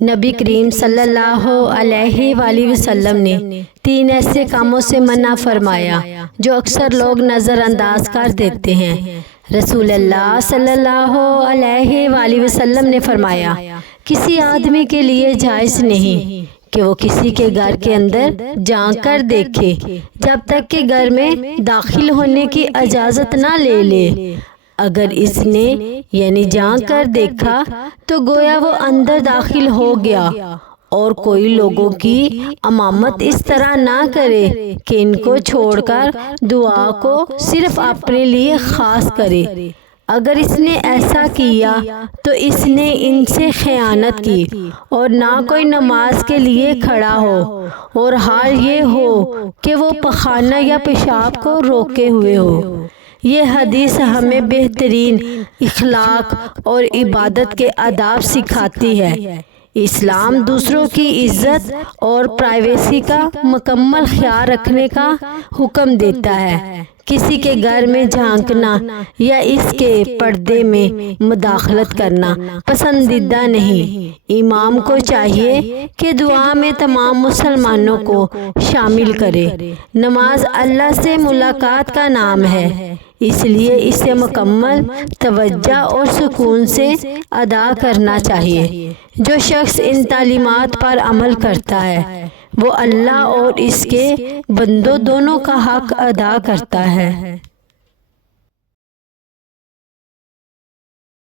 نبی کریم صلی اللہ علیہ وآلہ وسلم نے 3 ایسے کاموں سے منع فرمایا جو اکثر لوگ نظر انداز کر دیتے ہیں۔ رسول اللہ صلی اللہ علیہ وآلہ وسلم نے فرمایا، کسی آدمی کے لیے جائز نہیں کہ وہ کسی کے گھر کے اندر جھانک کر دیکھے جب تک کہ گھر میں داخل ہونے کی اجازت نہ لے لے۔ اگر اس نے یعنی جھانک کر دیکھا تو گویا وہ اندر داخل ہو گیا، اور کوئی لوگوں کی امامت اس طرح نہ کرے کہ ان کو چھوڑ کر دعا کو صرف اپنے لیے خاص کرے۔ اگر اس نے ایسا کیا تو اس نے ان سے خیانت کی، اور نہ کوئی نماز کے لیے کھڑا ہو اور حال یہ ہو کہ وہ پخانہ یا پیشاب کو روکے ہوئے ہو۔ یہ حدیث ہمیں بہترین اخلاق اور عبادت کے آداب سکھاتی ہے۔ اسلام دوسروں کی عزت اور پرائیویسی کا مکمل خیال رکھنے کا حکم دیتا ہے۔ کسی کے گھر میں جھانکنا یا اس کے پردے میں مداخلت کرنا پسندیدہ نہیں۔ امام کو چاہیے کہ دعا میں تمام مسلمانوں کو شامل کرے۔ نماز اللہ سے ملاقات کا نام ہے، اس لیے اسے مکمل توجہ اور سکون سے ادا کرنا چاہیے۔ جو شخص ان تعلیمات پر عمل کرتا ہے وہ اللہ اور اس کے بندوں دونوں کا حق ادا کرتا ہے۔